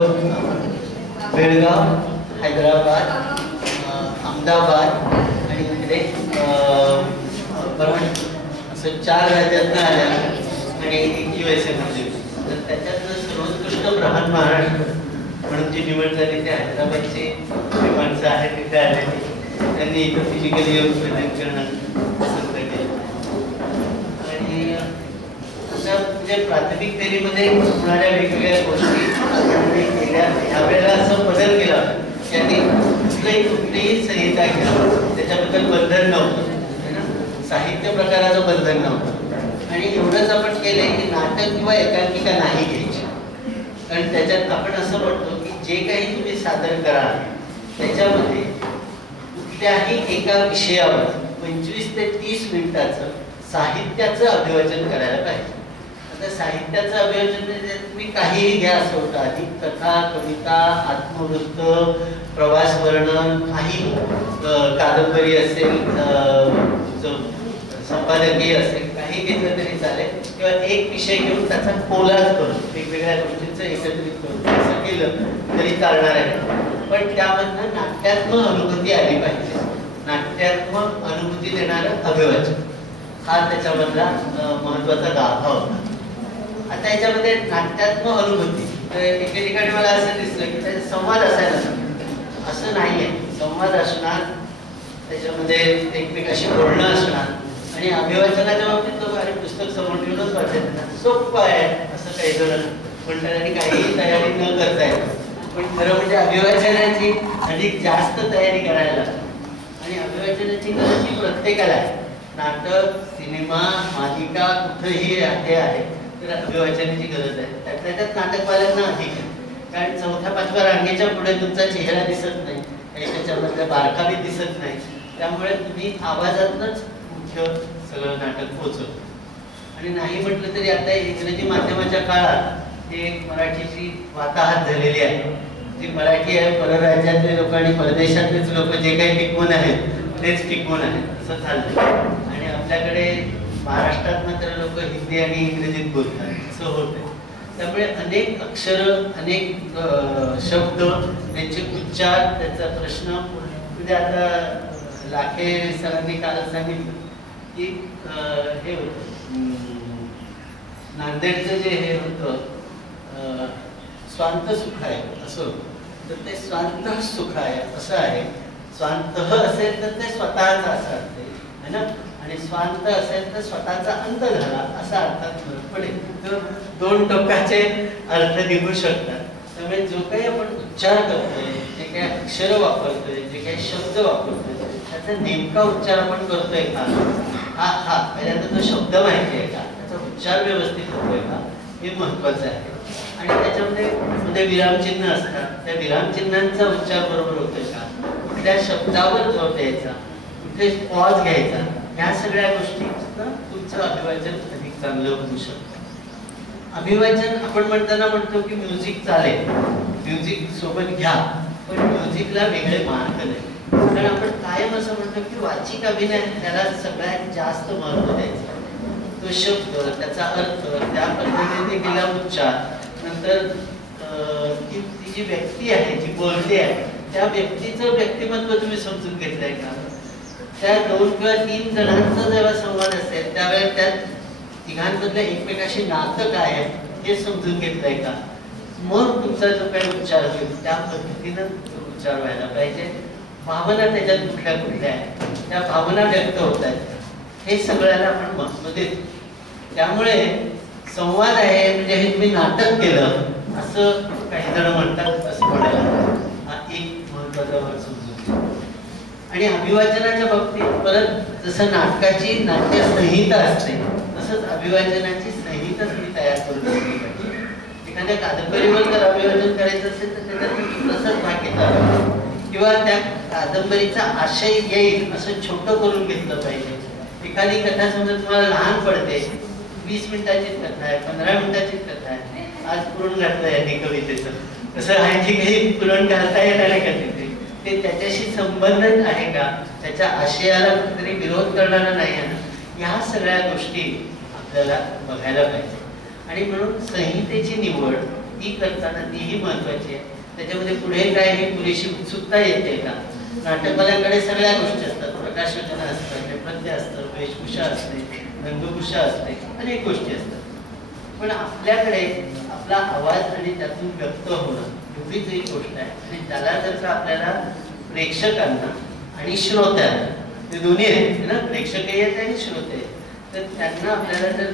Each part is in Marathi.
बेळगाव, हैदराबाद, अहमदाबाद आणि इकडे परभणी असं 4 राज्यातनं आल्या आणि USA मध्ये. तर त्याच्यातनं सर्वोत्कृष्ट ब्राह्मण महाराष्ट्र म्हणून जी निवड झाली ते हैदराबादची माणसं आहेत तिथे आलेली. त्यांनी इथं फिजिकली येऊन प्रेझेंट करणं पसंत केलं. आणि म्हणजे प्राथमिक फेरीमध्ये होणाऱ्या वेगवेगळ्या गोष्टी केल्या. यावेळेला असं बदल केला त्यांनी कुठलीही संहिता घ्यावी, त्याच्याबद्दल बंधन नव्हतं, साहित्य प्रकाराचं बंधन नव्हतं. आणि एवढंच आपण केलंय की नाटक किंवा एकांकिका नाही घ्यायची. कारण त्याच्यात आपण असं म्हणतो की जे काही तुम्ही सादर कराल त्याच्यामध्ये कुठल्याही एका विषयावर 25 ते 30 मिनिटाचं साहित्याचं अभिवाचन करायला पाहिजे. आता साहित्याचं अभिवाचन म्हणजे तुम्ही काहीही घ्या, असं होतं आधी कथा, कविता, आत्मवृत्त, प्रवास वर्णन, काही कादंबरी असेल, संपादकीय असेल, काही घेतलं तरी चालेल. किंवा एक विषय घेऊन त्याचा कोलाज करून वेगवेगळ्या गोष्टींचं एकत्रित करून असं केलं तरी चालणार आहे. पण त्यामधनं नाट्यात्मक अनुभूती आली पाहिजे. नाट्यात्मक अनुभूती देणारं अभिवाचन हा त्याच्यामधला महत्वाचा गाभा होता. आता याच्यामध्ये नाट्यात्मक अनुभूती एके ठिकाणी मला असं दिसलं की त्याचा संवाद असायला सांगितलं. असं नाहीये, संवाद असणार, त्याच्यामध्ये एकमेकाशी बोलणं असणार. आणि अभिवाचनाच्या बाबतीत तो अरे पुस्तक समोर ठेवूनच वाचायचं सोपं आहे असं काही जण म्हणतात आणि काहीही तयारी न करता येतं. पण खरं म्हणजे अभिवाचनाची अधिक जास्त तयारी करायला आणि अभिवाचनाची गरज ही प्रत्येकाला आहे. नाटक, सिनेमा, मालिका कुठेही हे आहे तर अभिवाचनाची गरज आहे. त्याच्यात नाटकवाल्यांना अधिक आहे. कारण 4थ्या-5व्या रांगेच्या पुढे तुमचा चेहरा दिसत नाही, त्याच्यामधल्या बारकावी दिसत नाही. त्यामुळे तुम्ही आवाजातूनच मुख्य सगळं नाटक पोहोचवतो. आणि नाही म्हटलं तरी आता इंग्रजी माध्यमाच्या काळात ते मराठीची वाताहत झालेली आहे. जी मराठी आहे परराज्यातले लोक आणि परदेशातलेच लोक जे काही टिकवून आहेत तेच टिकवून आहेत असं चाललं. आणि आपल्याकडे महाराष्ट्रात मात्र लोक हिंदी आणि इंग्रजीत बोलतात असं होत आहे. त्यामुळे अनेक अक्षरं, अनेक शब्द, त्यांचे उच्चार, त्याचा प्रश्न म्हणजे आता लाखे सरांनी काल सांगितलं की हे होतं नांदेडचं जे हे होतं स्वांत सुखाय असं, तर ते स्वांत सुखाय असं आहे. स्वांत असेल तर ते स्वतःचा असा अर्थ आहे ना, आणि स्वांत असेल तर स्वतःचा अंत झाला असा अर्थात फरक पडेल. तर 2 टोकाचे अर्थ निघू शकतात. त्यामुळे जो काही आपण उच्चार करतोय, जे काही अक्षर वापरतोय, जे काही शब्द वापरतोय, त्याचा नेमका उच्चार आपण करतोय का, हा पहिल्यांदा तो शब्द माहिती आहे का, त्याचा उच्चार व्यवस्थित होतोय का, हे महत्वाचं आहे. आणि त्याच्यामध्ये विरामचिन्ह असतात, त्या विरामचिन्हांचा उच्चार बरोबर होतोय का, कुठल्या शब्दावर जोर द्यायचा, कुठे पॉज घ्यायचा, ह्या सगळ्या गोष्टी तुमचं अभिवाचन अधिक चांगलं होऊ शकतं. अभिवाचन आपण म्हणताना म्हणतो की म्युझिक चालेल, म्युझिक सोबत घ्या, पण म्युझिकला वेगळे मार्ग नाही. कारण आपण कायम असं म्हणतो की वाचिक अभिनय त्याला सगळ्यात जास्त महत्व द्यायचं. तो शब्द, त्याचा अर्थ, त्या पद्धतीने केला उच्चार, नंतर ती जी व्यक्ती आहे जी बोलते आहे त्या व्यक्तीचं व्यक्तिमत्व तुम्ही समजून घेतलंय का, त्या 2 किंवा 3 जणांचा जेव्हा संवाद असेल त्यावेळेस त्या तिघांमधलं एकमेकाशी नातं काय आहे हे समजून घेतलंय का, मग तुमचा जो काही उच्चार होईल त्या पद्धतीनं उच्चार व्हायला पाहिजे. भावना त्याच्यात कुठल्या कुठल्या आहेत, त्या भावना व्यक्त होत आहेत, हे सगळ्याला आपण महत्व देतो. त्यामुळे संवाद आहे म्हणजे हे तुम्ही नाटक केलं असं काही जण म्हणतात असं म्हणायला हा एक महत्वाचा भाग समजून. आणि अभिवाचनाच्या बाबतीत परत जसं नाटकाची नाट्य संहिता असते तसंच अभिवाचनाची संहिता तुम्ही तयार करून घेतली पाहिजे. एखाद्या कादंबरीवर जर अभिवाचन करायचं असेल तर त्याच्यात तुम्ही तसंच भाग घेतला किंवा त्या कादंबरीचा आशय येईल असं छोटं करून घेतलं पाहिजे. एखादी कथा समजा तुम्हाला लहान पडते, 20 मिनिटाचीच कथा आहे, 15 मिनिटाचीच कथा आहे, आज पुरण घातलं आहे कवितेचं, तसं आहे की काही पुरण घालता येणार आहे का तिथे, ते त्याच्याशी संबंधित आहे का, त्याच्या आशयाला कुठेतरी विरोध करणारा नाही आहे ना, ह्या सगळ्या गोष्टी आपल्याला बघायला पाहिजे. आणि म्हणून संहितेची निवड ती करताना तीही महत्वाची आहे. त्याच्यामध्ये पुढे काय ही पुरेशी उत्सुकता येते का? नाटककलांकडे सगळ्या गोष्टी असतात, प्रकाशवचन असतं, नेपथ्य असतं, वेशभूषा असते, रंगभूषा असते, अनेक गोष्टी असतात. पण आपल्याकडे आपला आवाज आणि त्यातून व्यक्त होणं एवढीच एक गोष्ट आहे. आणि त्याला जर का आपल्याला प्रेक्षकांना आणि श्रोत्यांना, ते दोन्ही आहेत ना, प्रेक्षकही आहेत आणि श्रोते आहेत, तर त्यांना आपल्याला जर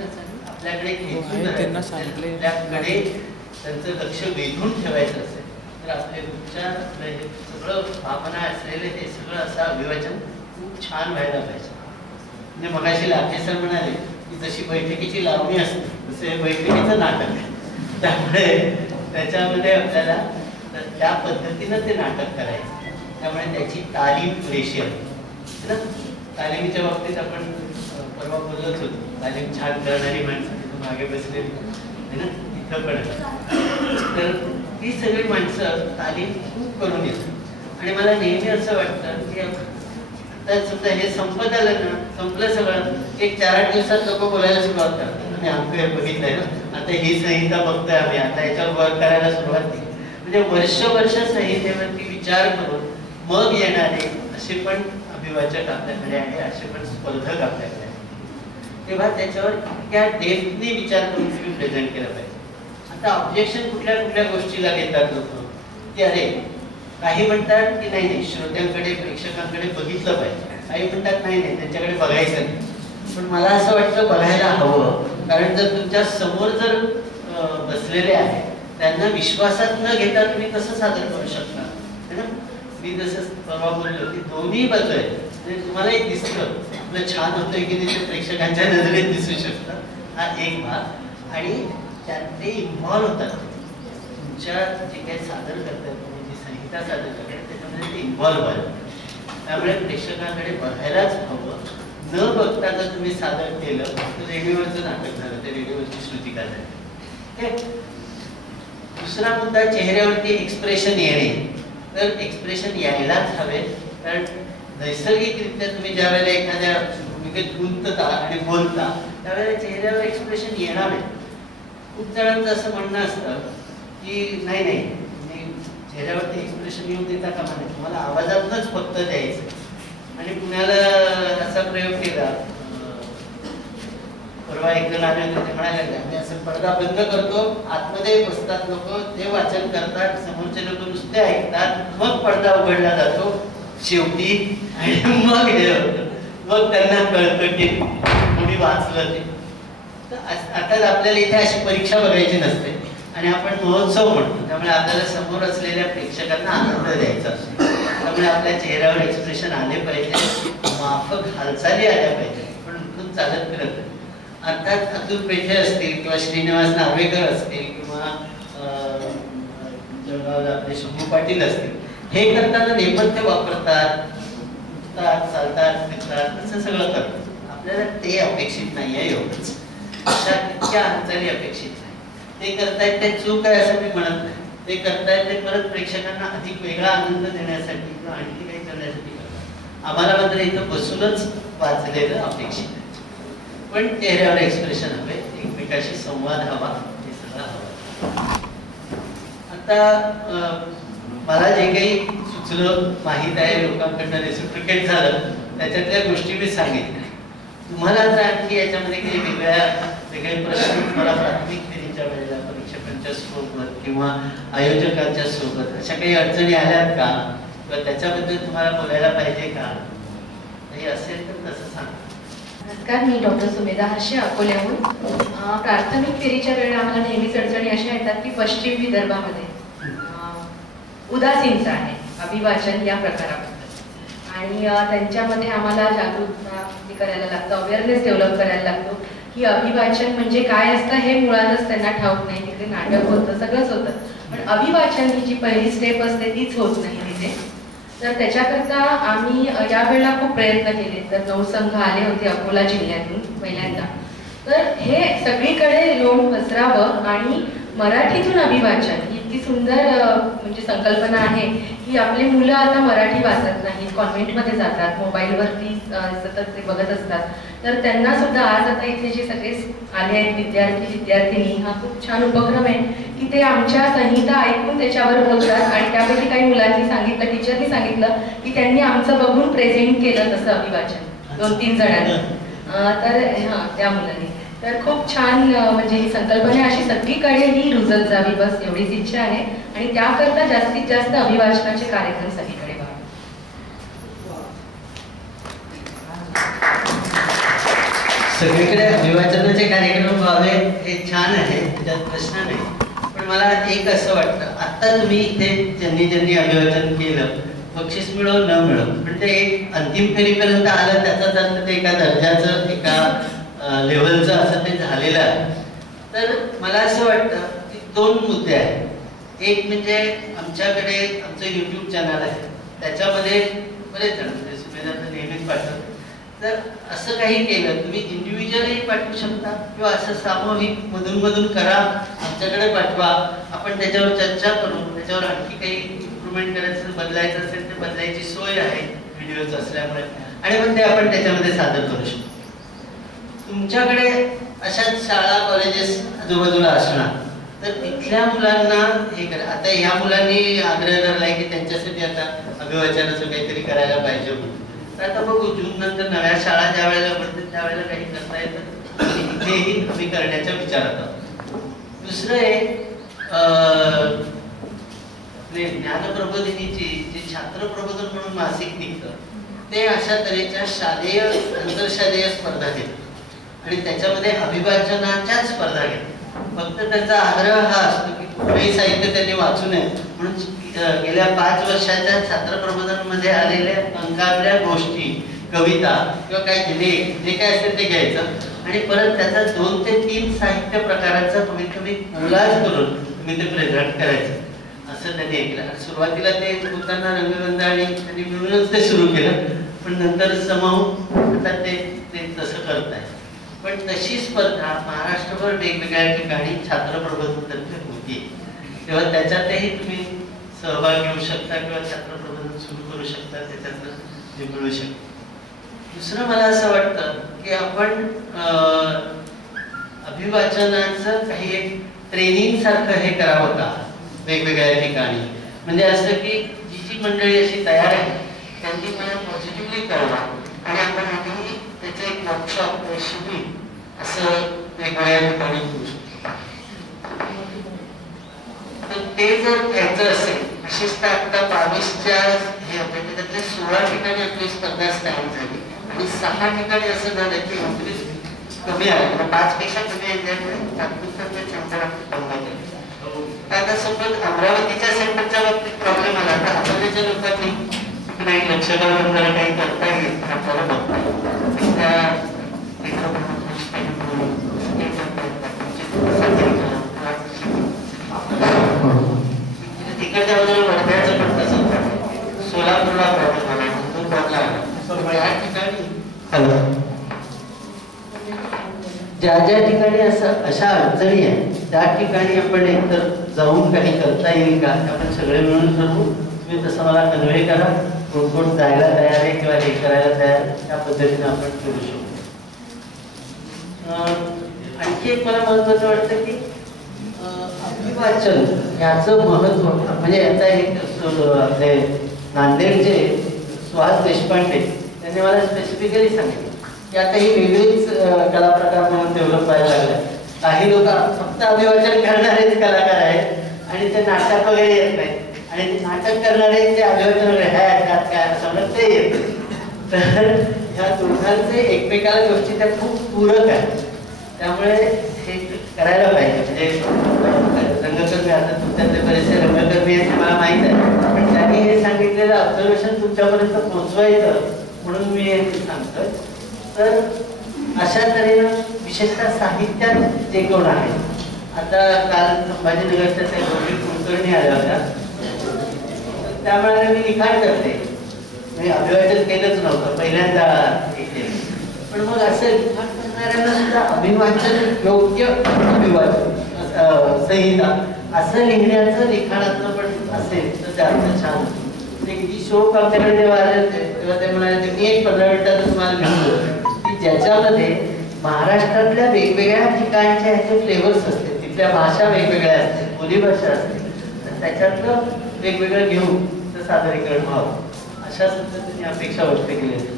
आपल्याकडे खेचून आपल्याकडे त्यांचं लक्ष वेधून ठेवायचं असेल तर आपले उच्चार, आपले सगळं भावना असलेले हे सगळं असं अभिवाचन खूप छान व्हायला पाहिजे. म्हणजे मगाशी लाखे सर म्हणाले की जशी बैठकीची लावणी असते तसे हे बैठकीचं नाटक आहे. त्यामुळे त्याच्यामध्ये आपल्याला त्या पद्धतीनं ते नाटक करायचं. त्यामुळे त्याची तालीम पुरेशी आहे ना. तालिमीच्या बाबतीत आपण परवा बोलत होतो, तालीम छान करणारी माणसं तिथं मागे बसलेली आहे ना, तिथं पण तर ती सगळी माणसं तालीम खूप करून येतात. आणि मला नेहमी असं वाटतं की आता समजा हे संपत आलं ना, संपलं सगळं, एक 4-8 दिवसात लोक बोलायला सुरुवात करतात. आणि आम्ही बघितलंय ना, आता ही संहिता बघतोय आम्ही, आता याच्यावर वर्क करायला सुरुवात केली. म्हणजे वर्ष संहितेवरती विचार करून मग येणारे असे पण अभिवाचक आपल्याकडे आहे, असे पण स्पर्धक आपल्याकडे आहे. तेव्हा त्याच्यावर त्या डेप्थने विचार करून तुम्ही प्रेझेंट केलं पाहिजे. आता ऑब्जेक्शन कुठल्या कुठल्या गोष्टीला घेतात लोक की अरे काही म्हणतात की नाही नाही श्रोत्यांकडे प्रेक्षकांकडे बघितलं पाहिजे, काही म्हणतात नाही नाही त्यांच्याकडे बघायचं नाही. पण मला असं वाटतं बघायला हवं, कारण जर तुमच्या समोर जर बसलेले आहे त्यांना विश्वासात न घेता तुम्ही कसं सादर करू शकता है ना. मी जसं परवा बोललो की दोन्ही बाजू आहेत. म्हणजे तुम्हाला एक दिसतं आपलं छान होतंय की नाही ते प्रेक्षकांच्या नजरेत दिसू शकतं, हा एक भाग. आणि त्यात ते इन्व्हॉल्व होतात, तुमच्या जे काही सादर करतात, तुम्ही जी संहिता सादर करतात त्याच्यामध्ये ते इन्व्हॉल्व व्हायला. त्यामुळे प्रेक्षकांकडे बघायलाच हवं. न बघता जर तुम्ही सादर केलं तर रेडिओवरचं नाटक झालं, ते रेडिओवरची श्रुतिका झाली. दुसरा मुद्दा चेहऱ्यावरती एक्सप्रेशन येणे. तर एक्सप्रेशन यायलाच हवे, कारण नैसर्गिकरित्या तुम्ही ज्या वेळेला एखाद्या भूमिकेत गुंतता आणि बोलता त्यावेळेला चेहऱ्यावर एक्सप्रेशन येणार आहे. खूप जणांचं असं म्हणणं असतं की नाही नाही तुम्ही चेहऱ्यावरती एक्सप्रेशन येऊन देता का म्हणे, तुम्हाला आवाजातूनच फक्त द्यायचं. आणि पुण्याला असा प्रयोग केला, परवा एक जण आले होते, ते म्हणायला लागले आम्ही असं पडदा बंद करतो, आतमध्ये बसतात लोक, ते वाचन करतात, समोरचे लोक नुसते ऐकतात, मग पडदा उघडला जातो शेवटी आणि मग हे होतं, मग त्यांना कळतं की कोणी वाचलं ते. तर आता आपल्याला इथे अशी परीक्षा बघायची नसते आणि आपण महोत्सव म्हणतो, त्यामुळे आपल्याला समोर असलेल्या प्रेक्षकांना आनंद द्यायचा असतो. त्यामुळे आपल्या चेहऱ्यावर एक्सप्रेशन आले पाहिजे, माफक हालचाली आल्या पाहिजे, पण खूप चालत फिरत. अर्थात अतुल पेठे असतील किंवा श्रीनिवास नार्वेकर असतील किंवा जळगावला आपले शंभू पाटील असतील, हे करताना नेपथ्य वापरतात, उठतात, चालतात, फिरतात, असं सगळं करतात. आपल्याला ते अपेक्षित नाही आहे एवढंच, अशा इतक्या हालचाली अपेक्षित नाही. ते करतायत ते चूक आहे असं मी म्हणत नाही, ते करतायत ते परत प्रेक्षकांना अधिक वेगळा आनंद देण्यासाठी किंवा आणखी काही करण्यासाठी करतात. आम्हाला मात्र इथं बसूनच वाचलेलं अपेक्षित आहे. पण चेहऱ्यावर एक्सप्रेशन हवे, एकमेकाशी संवाद हवा, हे सगळं हवं. आता मला जे काही सुचलं माहीत आहे, लोकांकडनं रेसिप्रिकेट झालं, त्याच्यातल्या गोष्टी मी सांगितल्या. तुम्हाला जर आणखी याच्यामध्ये काही वेगळे प्रश्न तुम्हाला प्राथमिक फेरीच्या वेळेला परीक्षकांच्या सोबत किंवा आयोजकांच्या सोबत अशा काही अडचणी आल्यात का, किंवा त्याच्याबद्दल तुम्हाला बोलायला पाहिजे का, काही असेल तर तसं सांगा. नमस्कार, मी डॉक्टर सुमेधा हाशे, अकोल्याहून. प्राथमिक फेरीच्या वेळेला आम्हाला नेहमीच अडचणी अशा येतात की पश्चिम विदर्भामध्ये उदासीनता आहे अभिवाचन या प्रकाराबद्दल, आणि त्यांच्यामध्ये आम्हाला जागरूकता करायला लागतं, अवेअरनेस डेव्हलप करायला लागतो की अभिवाचन म्हणजे काय असतं हे मुळातच त्यांना ठाऊक नाही. तिथे नाटक होतं, सगळंच होतं, पण अभिवाचन ही जी पहिली स्टेप असते तीच होत नाही तिथे. तर त्याच्याकरता आम्ही यावेळेला खूप प्रयत्न केले. तर 9 संघ आले होते अकोला जिल्ह्यातून पहिल्यांदा. तर हे सगळीकडे लोण पसरावं आणि मराठीतून अभिवाचन ही इतकी सुंदर म्हणजे संकल्पना आहे की आपली मुलं आता मराठी वाचत नाहीत, कॉन्व्हेंटमध्ये जातात, मोबाईलवरती सतत ते बघत असतात, तर त्यांना सुद्धा आज आता इथे जे सगळे आले आहेत विद्यार्थी विद्यार्थिनी, हा खूप छान उपक्रम आहे की ते आमच्या संहिता ऐकून त्याच्यावर बोलतात. आणि त्यापैकी काही मुलांनी सांगितलं, टीचरनी सांगितलं की त्यांनी आमचं बघून प्रेझेंट केलं तसं अभिवाचन 2-3 जणांनी. तर हां, त्या मुलांनी तर खूप छान म्हणजे ही संकल्पना अशी सगळीकडे ही रुजत जावी, बस एवढीच इच्छा आहे. आणि त्याकरता जास्तीत जास्त अभिवाचनाचे कार्यक्रम सगळीकडे व्हावे. सगळीकडे अभिवाचनाचे कार्यक्रम व्हावे हे छान आहे, त्याच्यात प्रश्न नाही. पण मला एक असं वाटतं, आता तुम्ही इथे ज्यांनी अभिवाचन केलं, बक्षीस मिळो न मिळो, पण ते एक अंतिम फेरीपर्यंत आलं, त्याचाच अर्थ ते एका दर्जाचं एका लेव्हलचं असं ते झालेलं आहे. तर मला असं वाटतं की 2 मुद्दे आहेत. एक म्हणजे आमच्याकडे आमचं YouTube चॅनल आहे, त्याच्यामध्ये बरेच जण सुमेधा तर नेहमीच पाठवतात. तर असं काही केलं तुम्ही इंडिव्हिज्युअली पाठवू शकता किंवा असं सामूहिक मधून करा, आमच्याकडे पाठवा, आपण त्याच्यावर चर्चा करू, त्याच्यावर आणखी काही इम्प्रूव्हमेंट करायचं बदलायचं असेल तर बदलायची सोय आहे व्हिडिओज असल्यामुळे, आणि मग ते आपण त्याच्यामध्ये सादर करू शकतो. तुमच्याकडे अशाच शाळा कॉलेजेस आजूबाजूला असणार, तर तिथल्या मुलांना हे करा. आता ह्या मुलांनी आग्रह धरलाय की त्यांच्यासाठी आता अभिवाचनाचं काहीतरी करायला पाहिजे म्हणून. तर आता बघू, जून नंतर नव्या शाळा ज्या वेळेला पडतील त्यावेळेला काही करता येतं, इथेही आम्ही करण्याच्या विचारात आहोत. दुसरं एक ज्ञानप्रबोधिनीची जी छात्र प्रबोधन म्हणून मासिक निघतं, ते अशा तऱ्हेच्या शालेय आंतरशालेय स्पर्धा घेतात आणि त्याच्यामध्ये अभिवाचनाच्या स्पर्धा घेतात. फक्त त्यांचा आग्रह हा असतो की कुठलंही साहित्य त्यांनी वाचू नये म्हणून गेल्या 5 वर्षाच्या छात्र प्रबोधनमध्ये आलेल्या अंकातल्या गोष्टी, कविता किंवा काही लेख जे काय असेल ते घ्यायचं आणि परत त्याचा 2 ते 3 साहित्य प्रकारांचा कमीत कमी कोलाज करून तुम्ही ते प्रेझेंट करायचं, असं त्यांनी ऐकलं. सुरुवातीला ते होताना रंगगंध आणि त्यांनी मिळूनच ते सुरू केलं, पण नंतर समावून आता ते तसं करताय. पण तशी स्पर्धा महाराष्ट्रभर वेगवेगळ्या ठिकाणी छात्र प्रबोधनतर्फे होती, तेव्हा त्याच्यातही तुम्ही सहभाग घेऊ शकता किंवा छात्र प्रबोधन सुरू करू शकता, त्याच्यातनं ते मिळू शकतं. दुसरं मला असं वाटतं की आपण अभिवाचनाचं काही एक ट्रेनिंग सारखं हे करावं का वेगवेगळ्या ठिकाणी, म्हणजे असं की जी मंडळी अशी तयार आहे त्यांनी मला पॉझिटिव्हली कळवा आणि आपण आधी त्याचं एक वर्कशॉप शिबिर असं वेगवेगळ्या ठिकाणी करू शकतो. तर ते जर घ्यायचं असेल, विशेषतः आता 22च्या हे होते त्याच्यातले 16 ठिकाणी आपली स्पर्धा स्थानिक झाली आणि 6 ठिकाणी असं झालं की नोकरी कमी आहे, 5 पेक्षा कमी आहे, तात्पुरते सेंटर बंद केले. आता सपोज अमरावतीच्या सेंटरच्या बाबतीत प्रॉब्लेम आला, तर अकोल्याच्या लोकांनी नाही लक्ष घालून जरा काही करता येईल आपल्याला बघता येईल. तिकडच्या बाजूला वर्ध्याचं पण तसं, सोलापूरला प्रॉब्लेम आला, नंदुरबारला आला. या ठिकाणी ज्या ठिकाणी असं अशा अडचणी आहेत त्या ठिकाणी आपण एकतर जाऊन काही करता येईल का, आपण सगळे मिळून ठरवू. तुम्ही तसं मला कन्व्हे करा, कोण जायला तयार आहे किंवा हे करायला तयार, त्या पद्धतीने आपण करू शकतो. आणखी एक मला महत्त्वाचं वाटतं की अभिवाचन याचं महत्त्व म्हणजे आता एक आपले नांदेडचे सुहास देशपांडे त्यांनी मला स्पेसिफिकली सांगितलं की आता ही वेगळीच कला प्रकार म्हणून डेव्हलप व्हायला लागला. काही लोक फक्त अभिवाचन करणारेच कलाकार आहेत आणि ते नाटक वगैरे येत नाही, आणि ते नाटक करणारे ते अभिवाचन वगैरे काय समज ते येत. तर ह्या दोघांचे एकमेकाला गोष्टी त्या खूप पूरक आहेत, त्यामुळे हे करायला पाहिजे. म्हणजे रंगकर्मी, आता तुमच्यातले बरेचसे रंगकर्मी आहेत मला माहीत आहे, पण त्यांनी हे सांगितलेलं ऑब्झर्वेशन तुमच्यापर्यंत पोहोचवायचं म्हणून मी हे सांगतोय. तर अशा तऱ्हेनं विशेषतः साहित्यात जे कोण आहे, आता काल संभाजीनगरच्या त्या गौरी कुलकर्णी आल्या होत्या, त्यामुळे मी लिखाण करते, मी अभिवाचन केलंच नव्हतं, पहिल्यांदा हे केलं. पण मग असं लिखाण करणाऱ्यांना सुद्धा अभिवाचन योग्य अभिवाचन संहिता असं लिहिण्याचं लिखाणातलं पण असेल तर त्याचं छान. किती शोक आपल्याकडे जेव्हा आले तेव्हा ते म्हणाले मी एक 15 मिनिटात तुम्हाला मिळतो की ज्याच्यामध्ये महाराष्ट्रातल्या वेगवेगळ्या ठिकाणच्या ह्याचे फ्लेवर्स असते, तिथल्या भाषा वेगवेगळ्या असते, बोलीभाषा असते, तर त्याच्यातलं वेगवेगळं घेऊन तर सादरीकरण व्हावं अशा पद्धतीने अपेक्षा व्यक्त केली जाते.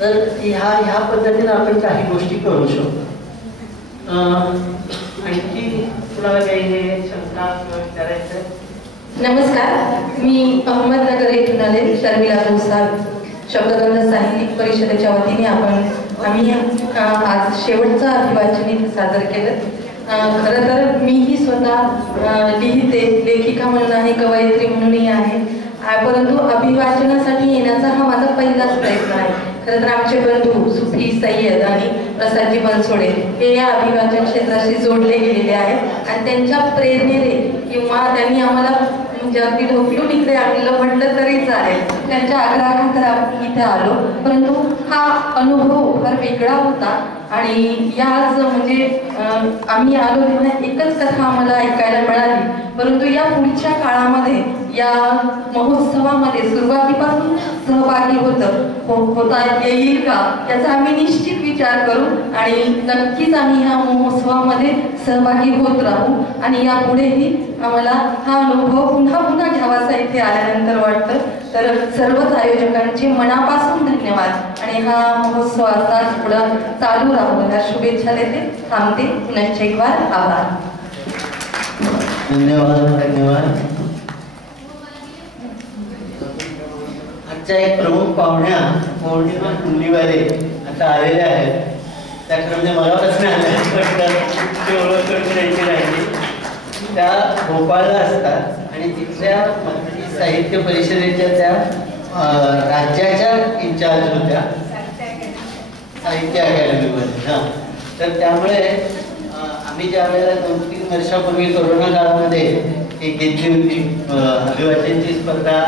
तर ह्या पद्धतीने आपण काही गोष्टी करू शकतो. आणखी कुणाला काही शंका किंवा विचारायचं? नमस्कार, मी अहमदनगर येथून आले. शर्मिला भोसाल, शब्दगंध साहित्यिक परिषदेच्या वतीने आम्ही आज शेवटचं अभिवाचन इथे सादर केलं. खरं तर मीही स्वतः लिहिते, लेखिका म्हणून आहे, कवयित्री म्हणूनही आहे, परंतु अभिवाचनासाठी येण्याचा हा माझा पहिलाच प्रयत्न आहे. खरं तर आमचे बंधू सुफी सय्यद आणि प्रसादजी बनसोडे हे या अभिवाचन क्षेत्राशी जोडले गेलेले आहेत आणि त्यांच्या प्रेरणेने किंवा त्यांनी आम्हाला म्हणजे अगदी ढोकलून इकडे आणलं म्हटलं तरी चालेल, त्यांच्या आग्रहाखातर आम्ही इथे आलो. परंतु हा अनुभव फार वेगळा होता आणि याच म्हणजे आम्ही आलो तेव्हा एकच कथा आम्हाला ऐकायला मिळाली. परंतु या पुढच्या काळामध्ये या महोत्सवामध्ये सुरुवातीपासून सहभागी होता येईल का याचा आम्ही निश्चित विचार करू आणि नक्कीच आम्ही ह्या महोत्सवामध्ये सहभागी होत राहू आणि यापुढेही आम्हाला हा अनुभव पुन्हा पुन्हा घ्यावासा इथे आल्यानंतर वाटतं. तर सर्वच आयोजकांचे मनापासून धन्यवाद आणि हा महोत्सव असाच पुढं चालू राहू ह्या शुभेच्छा देते. थांबते. पुनश्च एक बार आभार. धन्यवाद. आजच्या एक प्रमुख पाहुण्या पौर्णिमा कुंडलीवाले आता आलेल्या आहेत. त्याच्यामध्ये मला प्रश्न ओळख करून द्यायची राहिली. त्या भोपाळला असतात आणि तिथल्या मराठी साहित्य परिषदेच्या त्या राज्याच्या इन्चार्ज होत्या साहित्य अकॅडमीमध्ये. तर त्यामुळे आम्ही ज्या वेळेला 2-3 वर्षापूर्वी कोरोना काळामध्ये एक घेतली होती अभिवाचनची स्पर्धा,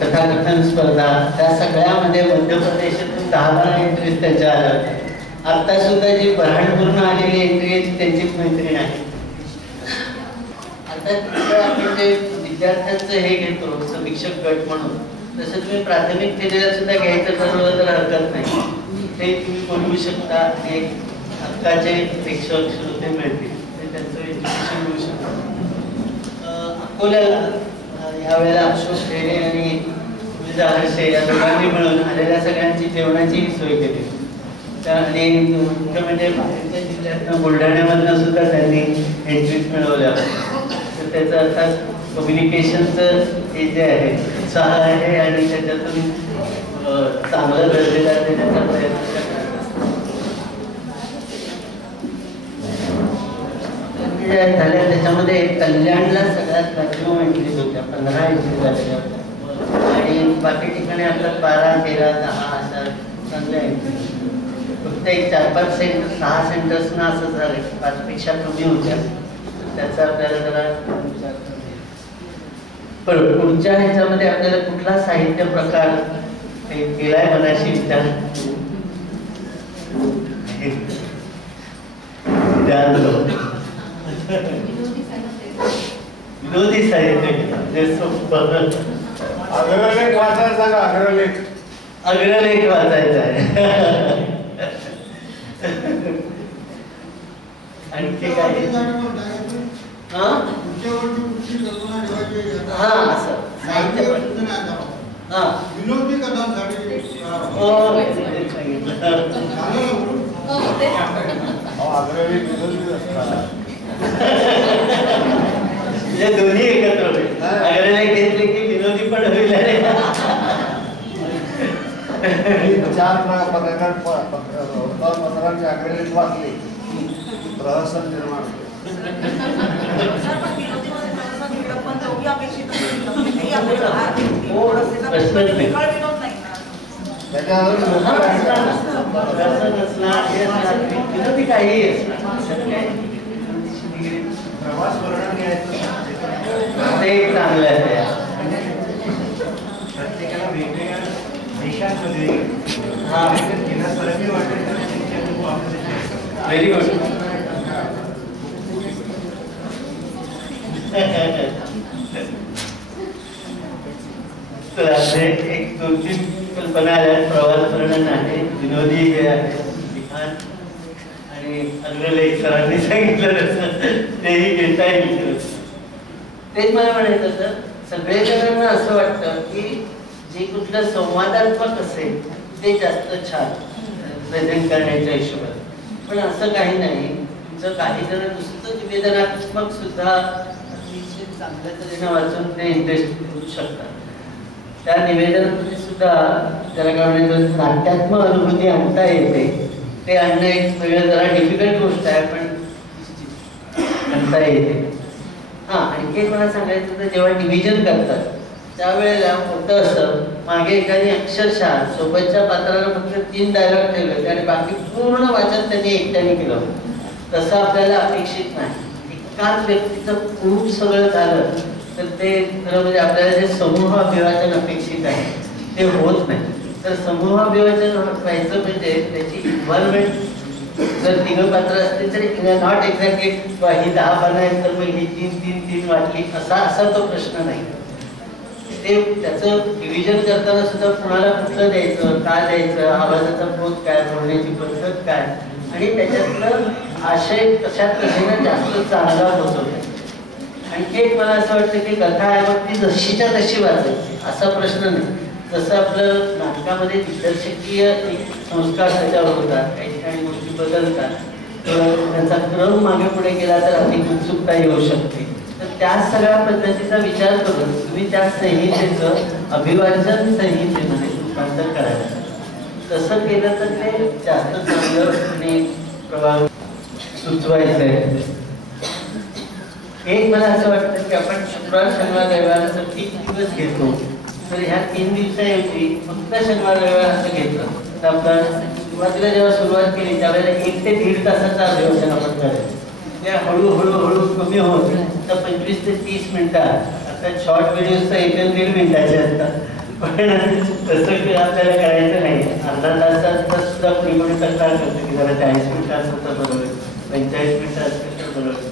कथाकथन स्पर्धा, त्या सगळ्यामध्ये मध्य प्रदेशातून 10-12 एंट्रीज त्यांच्या आल्या होत्या. आता सुद्धा जी बऱ्हाणपूर्ण आलेली एंट्री आहे ती त्यांचीच मैत्रीण आहे. आता तिथं आपण जे विद्यार्थ्यांचं हे घेतो समीक्षक गट म्हणून, तसं तुम्ही प्राथमिक स्टेजला सुद्धा घ्यायचं ठरवलं तर हरकत नाही. ते तुम्ही बोलवू शकता. एक हक्काचे प्रेक्षक श्रोते मिळतील, ते त्यांचं एज्युकेशन होऊ शकतं. अकोल्याला यावेळेला अशोक ढेरे आणि विजा हर्षे या दोघांनी मिळून आलेल्या सगळ्यांची जेवणाची सोय केली. आणि मुख्य म्हणजे बाहेरच्या जिल्ह्यातनं बुलढाण्यामधनं सुद्धा त्यांनी एंट्रीज मिळवल्या. तर त्याचं अर्थात कम्युनिकेशनचं हे जे आहे उत्साह आहे आणि त्याच्यातून चांगलं दर्जेदार देण्याचा प्रयत्न करतात. झाल्या त्याच्यामध्ये कल्याणला सगळ्यात मॅक्सिमम एंट्रीज होत्या, 15 एंट्री झालेल्या होत्या आणि बाकी ठिकाणी आपल्या 12, 13, 10 अशा चांगल्या एंट्री. फक्त एक 4-5 सेंटर 6 सेंटर्सना असं झालं 5 पेक्षा कमी होत्या. त्याचा आपल्याला जरा विचार करतो. पण पुढच्या ह्याच्यामध्ये आपल्याला कुठला साहित्य प्रकार केलाय मनाशी विचार विनोदी साहित्य अग्रलेख वाचायचा का? अग्रलेख वाचायचा आहे. आणखी काय? असं साहित्य विनोदी कथांसाठी दोन्ही एकत्र होईल. अग्रलेख घेतले की विनोदी पण होईल. 4 पत्रांचे अग्रलेख वाचले प्रहसन निर्माण. विनोदी काही प्रवास वर्णन घ्यायचं ते एक चांगलं आहे. प्रत्येकाला वेगवेगळ्या देशांमध्ये व्हेरी गुड. तर असे एक 2-3 कल्पना आल्या. प्रवास वर्णन आहे, विनोदी हे आहे, लिखाण आणि अग्रलेख सरांनी सांगितलं तसं तेही घेता येईल. तेच मला म्हणायचं तर सगळे जणांना असं वाटतं की जे कुठलं संवादात्मक असेल ते जास्त छान प्रेझेंट करण्याच्या हिशोबाने. पण असं काही नाही. तुमचं काही जण नुसतं निवेदनात्मक सुद्धा अतिशय चांगल्या तऱ्हेने वाचून ते इंटरेस्ट करू शकतात. त्या निवेदनामध्ये सुद्धा त्याला काय म्हणायचं नाट्यात्मक अनुभूती आणता येते. ते आणणं एक वेगळं जरा डिफिकल्ट गोष्ट आहे, पण आणता येते. हां, आणखी एक मला सांगायचं तर जेव्हा डिव्हिजन करतात त्यावेळेला होतं असं, मागे एखादी अक्षरशः सोबतच्या पात्राला फक्त 3 डायलॉग ठेवले आणि बाकी पूर्ण वाचन त्यांनी एकट्याने केलं. तसं आपल्याला अपेक्षित नाही. एकाच व्यक्तीचं खूप सगळं झालं तर ते खरं म्हणजे आपल्याला जे समूह अभिवाचन अपेक्षित आहे ते होत नाही. तर समूह अभिवाचन व्हायचं म्हणजे त्याची इन्व्हॉल्वमेंट. जर 3 पात्र असतील तरी नॉट एक्झॅक्टली ही 10 पानं आहेत तर मग ही 3 वाटली असा तो प्रश्न नाही. ते त्याचं डिव्हिजन करताना सुद्धा कुणाला कुठलं द्यायचं, काय द्यायचं, आवाजाचा पोत काय, बोलण्याची पद्धत काय आणि त्याच्यातलं आशय कशा पद्धतीने जास्त चांगला पोचवतो. आणखी एक मला असं वाटतं की कथा आहे मग ती जशीच्या तशी वाचायची असा प्रश्न नाही. जसं आपलं नाटकामध्ये दिग्दर्शकीय संस्कार त्याच्यावर होतात, काही ठिकाणी गोष्टी बदलतात, त्यांचा क्रम मागे पुढे केला तर अधिक उत्सुकता येऊ शकते. तर त्या सगळ्या पद्धतीचा विचार करून तुम्ही त्या संहितेचं अभिवाचन संहितेमध्ये रूपांतर करायचं. तसं केलं तर ते जास्त चांगलं आणि प्रभाव सुचवायचं आहे. एक मला असं वाटतं की आपण शुक्रवार शनिवार रविवार असं 3 दिवस घेतो, तर ह्या 3 दिवसाऐवजी फक्त शनिवार रविवार असं घेतलं तर आपलं सुरुवातीला जेव्हा सुरुवात केली त्यावेळेला 1 ते 1.5 तासाचं अभिवाचन आपण करायचं. ते हळूहळू कमी होत तर 25 ते 30 मिनिटात. आता शॉर्ट व्हिडिओज तर 1-1.5 मिनिटाचे असतात, पण तसं आपल्याला करायचं नाही. अर्धा तासात सुद्धा कोणी तक्रार करतो की जरा 40 मिनिटात होतं बरोबर, 45 मिनिटं असतील तर बरोबर.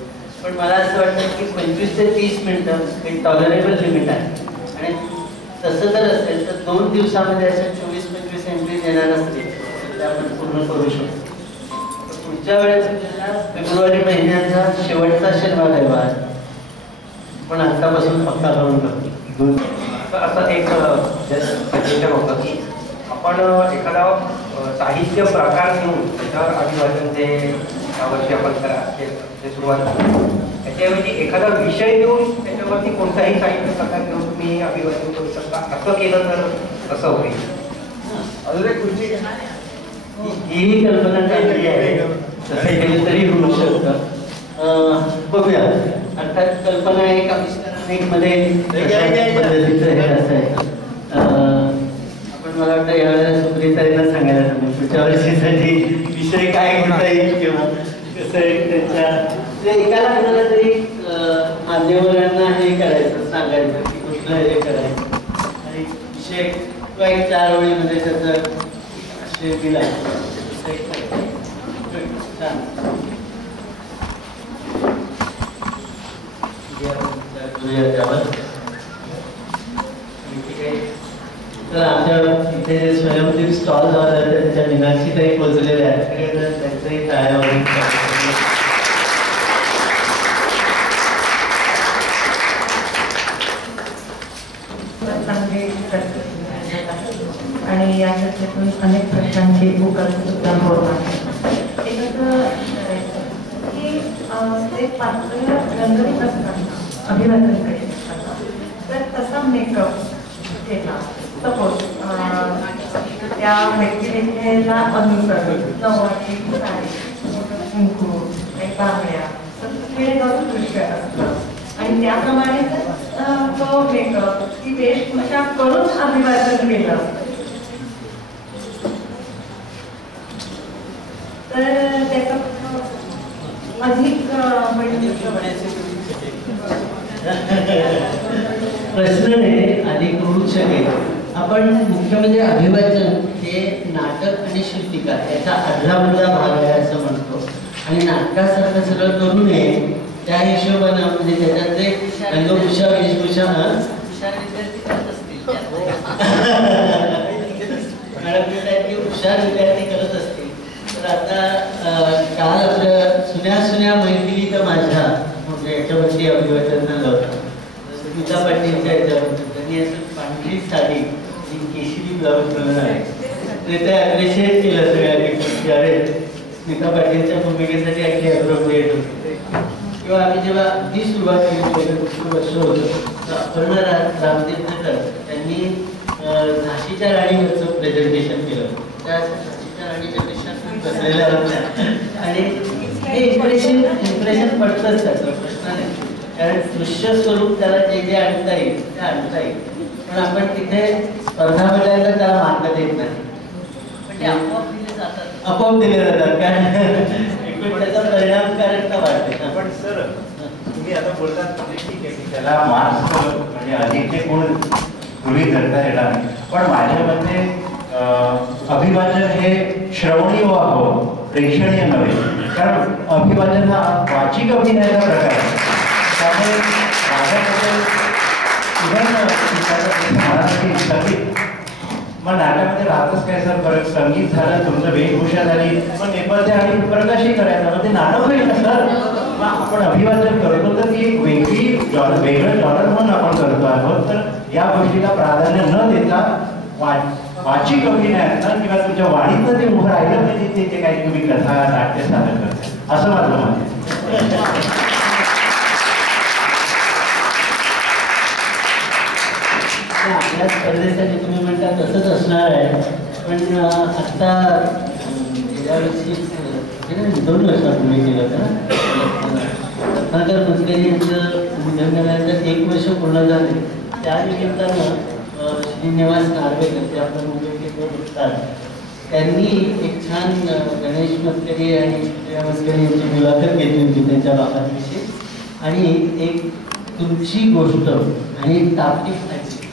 पण मला असं वाटतं की 25 ते 30 मिनिटं एक टॉलरेबल लिमिट आहे. आणि तसं जर असेल तर 2 दिवसामध्ये अशा 24-25 एंट्रीज येणार असतील तर आपण पूर्ण करू शकतो. पुढच्या वेळेस फेब्रुवारी महिन्याचा शेवटचा शनिवार रविवार पण आतापासून पक्का करून करतो. असं एक सजेशन होतं की आपण एखादा साहित्य प्रकार घेऊन त्याच्यावर अभिवाचन जे यावर्षी आपण करा ते सुरुवात करू, त्याच्याऐवजी एखादा विषय घेऊन त्याच्यावरती कोणताही साहित्य प्रकार घेऊन तुम्ही अभिवाचन करू शकता. असं केलं तर कसं होईल? अजून एक गोष्टी ही कल्पना चांगली आहे, तसं केलं तरी होऊ शकतं. बघूया. अर्थात कल्पना एक मध्ये पद्धतीचं हे असायचं. आपण मला वाटतं यावेळेला सुप्रिताईंना सांगायला सांगू पुढच्या वर्षीसाठी विषय काय घेता येईल किंवा कसं त्यांच्या एकाला कोणाला तरी मान्यवरांना हे करायचं, सांगायचं की कुठलं हे करायचं आणि विषय किंवा एक 4 ओळीमध्ये त्याचं आशय दिला. छान. तर आमच्या इथे जे स्वयंसेवी स्टॉल झाला त्याच्या मीनाक्षीताई पोचलेल्या आहेत, त्यांचंही टाळ्यावरून आणि या चर्चेतून अनेक प्रश्नांची उत्तर होत आहे. एक की ते पात्र रंगवीत असताना अभिवाचन करीत असताना तर तसा मेकअप केला, सपोज त्या व्यक्तिरेखेला अनुसरून नऊवारी साडी, कुंकू, बांगड्या खेडेगावचं दृश्य असतं आणि त्याप्रमाणे तो मेकअप ती वेशभूषा करून अभिवाचन केलं असतं. तर त्याचा अधिक प्रश्न नाही अधिक होऊ शकेल आपण मुख्य म्हणजे अभिवाचन हे नाटक आणि शिल्पिका याचा आदलामधला भाग आहे असं म्हणतो. आणि नाटकासारखं सगळं करू नये त्या हिशोबानं म्हणजे त्याच्यातले रंगभूषा वेशभूषा हुशार विद्यार्थी करत असतील. तर आता काल आपल्या सुन्या मैथिली तर माझ्या म्हणजे याच्यावरती अभिवाचन झालं होतं. स्मिता पाटीलच्या याच्यावर त्यांनी असं पांढरी साडी आणि केशरी ब्लाऊज घालून आहे ते अप्रिशिएट केलं सगळ्यांनी. अरे स्मिता पाटीलच्या भूमिकेसाठी अगदी अप्रोप्रिएट होते. किंवा आम्ही जेव्हा अगदी सुरुवात केली वर्ष होतं अपर्णा रामतीर्थकर त्यांनी झाशीच्या राणीवरचं प्रेझेंटेशन केलं. त्या झाशीच्या राणीच्या पेक्षा बसलेल्या होत्या आणि हे इम्प्रेशन पडतंच त्याचा प्रश्न नाही. कारण दृश्य स्वरूप त्याला जे जे आणता येईल ते आणता येईल. पण आपण तिथे स्पर्धा बघायला त्याला मार्ग देत नाही. पण ते आपोआप दिले जातात कारण त्याचा परिणामकारकता वाढते. पण सर तुम्ही आता बोलतात ठीक आहे की त्याला मार्क्स म्हणजे अधिकचे गुण गृहीत धरता येणार नाही. पण माझ्या मते अभिवाचन हे श्रवणीय व्हावं, प्रेक्षणीय नव्हे. कारण अभिवाचन हा वाचिक अभिनयाचा प्रकार आहे. त्यामुळे माझ्यामध्ये संगीत मग नाटकामध्ये राहतच काय सर परत संगीत झालं, तुमचं वेशभूषा झाली, मग नेपथ्य आणि प्रकाशही करायचं, मग ते नाटक होईल ना सर. मग आपण अभिवाचन करतो तर ती एक वेगळं जॉनर म्हणून आपण करतो आहोत. तर या गोष्टीला प्राधान्य न देता वाचिक अभिनयातनं किंवा तुमच्या वाणीतनं ते उभं राहिलं पाहिजे. ते काही तुम्ही कथा नाट्य सादर करता असं माझं मत आहे. आपल्या स्पर्धेसाठी तुम्ही म्हणता तसंच असणार आहे. पण आत्ता गेल्या वर्षी 2 वर्षापूर्वी केलं होतं ना रत्नाकर मुंदगेरी यांचं निधन झाल्यानंतर 1 वर्ष पूर्ण झाले. त्या निमित्तानं श्रीनिवास नार्वेकर ते आपल्या मुंबईत बघतात त्यांनी एक छान गणेश मतकरी आणि प्रिया मतकरी यांची मुलाखत घेतली होती त्यांच्या बाबांविषयी. आणि एक तुमची गोष्ट आणि तापटी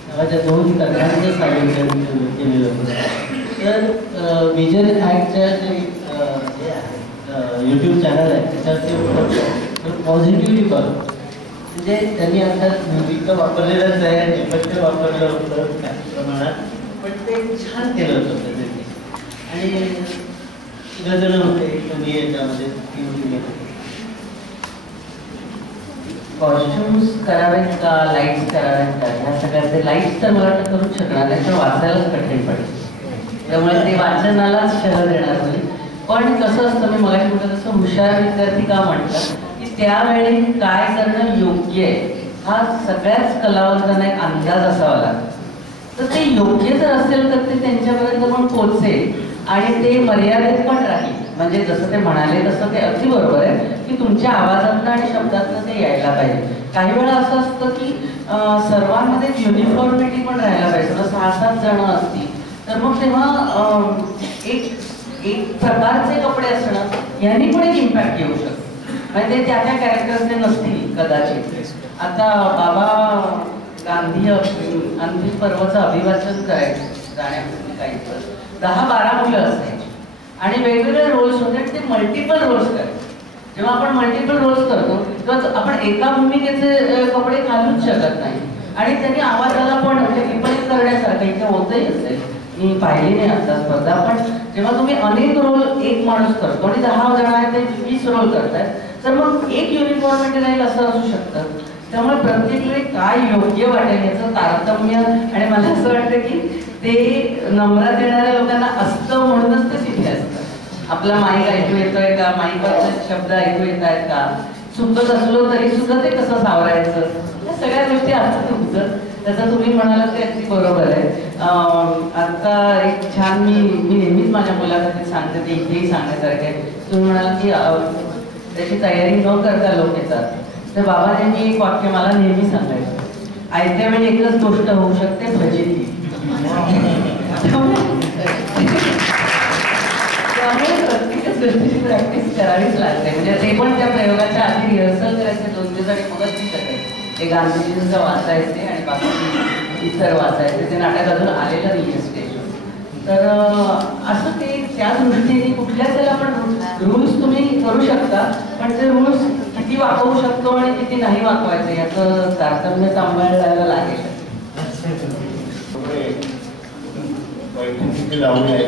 नावाच्या 2 कथांचं सादरीकरण केलेलं होतं. तर विजन ॲक्टच्या जे हे आहे यूट्यूब चॅनल आहे त्याच्यावरती पॉझिटिव्हली बघ म्हणजे त्यांनी आता म्युझिक तर वापरलेलंच आहे, नेपथ्य वापरलं होतं काही प्रमाणात, पण ते छान केलं होतं त्यांनी. आणि 3 जण होते कमी याच्यामध्ये 3 कॉस्ट्युम्स करावेत का लाईट्स करावेत का ह्या सगळ्याचे लाईट्स तर मला वाटतं करूच शकणार नाही तर वाचायलाच कठीण पडेल. त्यामुळे ते वाचनालाच शहर देणार नाही. पण कसं असतं मी मगाशी म्हटलं तसं हुशार विद्यार्थी का म्हणतात की त्यावेळी काय करणं योग्य आहे हा सगळ्याच कलावंतांना एक अंदाज असावा लागतो. तर ते योग्य जर असेल तर ते त्यांच्यापर्यंत पण पोहोचेल आणि ते मर्यादित पण राहील. म्हणजे जसं ते म्हणाले तसं ते अगदी बरोबर आहे की तुमच्या आवाजातनं आणि शब्दातनं ते यायला पाहिजे. काही वेळा असं असतं की सर्वांमध्ये युनिफॉर्मिटी पण राहायला पाहिजे. 6-7 जण असतील तर मग तेव्हा एक प्रकारचे कपडे असणं यांनी पण एक इम्पॅक्ट येऊ शकतो. म्हणजे त्या त्या कॅरेक्टर्सचे नसतील कदाचित. आता बाबा गांधी अंतिम पर्वाचं अभिवाचन करायचं जाण्यापूर्वी काही 10-12 मुलं असायची आणि वेगवेगळे रोल्स होते. ते मल्टिपल रोल्स करायचे. जेव्हा आपण मल्टिपल रोल्स करतो तेव्हा आपण एका भूमिकेचे कपडे घालूच शकत नाही आणि त्यांनी आवाजाला पण म्हणजे विपरीत करण्यासारखं इथे होतही असेल. मी पाहिली नाही आता स्पर्धा. पण जेव्हा तुम्ही अनेक रोल एक माणूस करतो आणि 10 जण आहेत ते 20 रोल करतायत तर मग एक युनिफॉर्मिटी राहील असं असू शकतं. त्यामुळे प्रत्येक वेळी काय योग्य वाटेल याचं तारतम्य आणि मला असं वाटतं की ते नम्रात येणाऱ्या लोकांना असतं म्हणूनच ते तिथे असतं. आपला माईक ऐकू येतोय का, माईकवरचे शब्द ऐकू येत आहेत का, चुकत असलो तरी सुद्धा ते कसं सावरायचं या सगळ्या गोष्टी असतात तुमचं. त्याचं तुम्ही म्हणालात ते अगदी बरोबर आहे. आता एक छान मी नेहमीच माझ्या मुलाखतीत सांगते ते इथेही सांगण्यासारखे आहे. तुम्ही म्हणाल की त्याची तयारी न करता लोक येतात. तर बाबांनी एक वाक्य मला नेहमी सांगायचं, आयत्या वेळी एकच गोष्ट होऊ शकते फजिती. त्यामुळे प्रत्येकच गोष्टीची प्रॅक्टिस करावीच लागते. म्हणजे ते पण त्या प्रयोगाच्या आधी रिहर्सल करायचे 2 दिवस आणि मगच ती करायची. ते गांधीजींचं वाचायचे आणि बाकी इतर वाचायचं ते नाटक अजून आलेलं नाही आहे स्टेजवर. तर असं ते त्या दृष्टीने कुठल्या त्याला पण रूल्स तुम्ही करू शकता, पण ते रूल्स किती वापरू शकतो आणि किती नाही वापरायचं याचं तारतम्य सांभाळायला लागेल. बैठकीची लावून आहे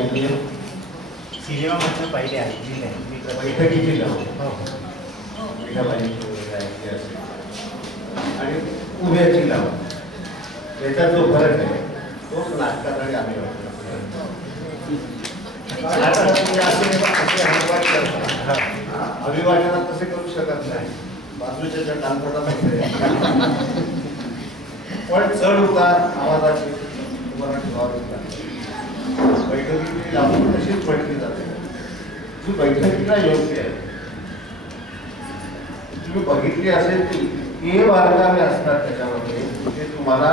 सिनेमा म्हटलं पहिले ऐकली नाही, बैठकीची लावून आणि उभ्याची लावून याचा जो फरक आहे तोच नाटकात आणि आम्ही अभिवाचनात तसे करू शकत नाही, बाजूच्या कानपटात पण चढ उतार आवाजाची बैठकीची लावून तशीच म्हटली जाते. जी बैठकीला योग्य आहे तुम्ही बघितली असेल की बारकावे असतात त्याच्यामध्ये ते तुम्हाला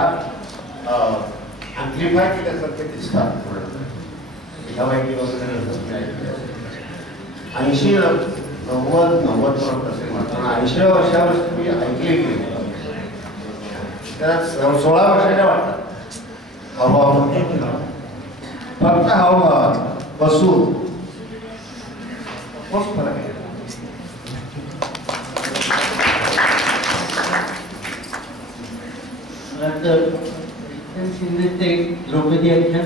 अँप्लिफाय केल्यासारखे दिसतात. ह्यापैकी वगैरे 80-90 पर्यंत असेल मात्र 80 वर्षावर तुम्ही ऐकले गेले त्याला 16 वर्षाच्या वाटतात. फक्त हावभाव बसून तोच फरक आहे. शिंदे ते द्रौपदी आख्यान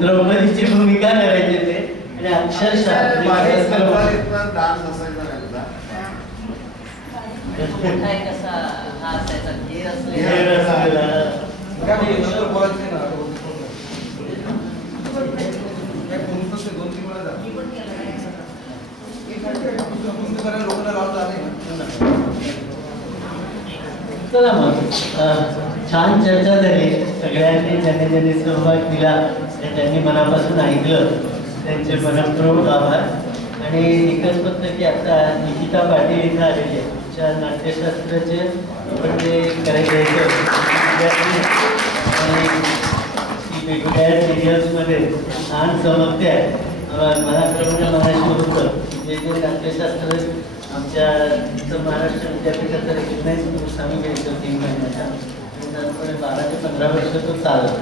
द्रौपदीची भूमिका करायची ते आणि अक्षरशः डान्स असायचा कसा हा असायचा घेर असलेला चला मग छान चर्चा झाली. सगळ्यांनी ज्यांनी सहभाग दिला त्यांनी मनापासून ऐकलं त्यांचे मनपूर्वक आभार. आणि एकच फक्त की आता निकिता पाटील इथं आलेली आहे, तुमच्या नाट्यशास्त्राचे आपण जे करायचे आणि ती वेगवेगळ्या सिरियल्समध्ये छान चमकते आहे. मला कळवलं मनाशी होतं जे नाट्यशास्त्र आमच्या महाराष्ट्र विद्यापीठाचं रेकग्नाईज आम्ही घ्यायचं 3 महिन्याचा आणि त्याचमुळे 12 ते 15 वर्ष तो चालला.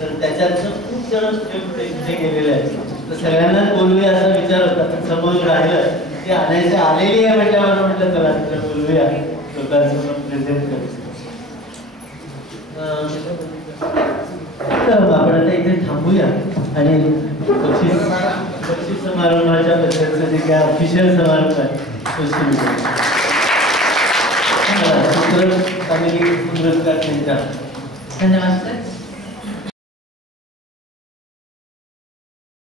तर त्याच्यातनं खूप जण इथे गेलेले आहेत. तर सगळ्यांना बोलूया असा विचार होता, पण समोर राहिलं ते आणायचे आलेली आहे म्हटल्यावर म्हटलं चला तर बोलूया लोकांसमोर प्रेझेंट करू. आपण आता इथे थांबूया आणि बक्षीस समारंभाच्या बद्दलचं जे काय ऑफिशियल समारंभ आहे तो सुरू करू. पुरस्कार त्यांचा धन्यवाद सर.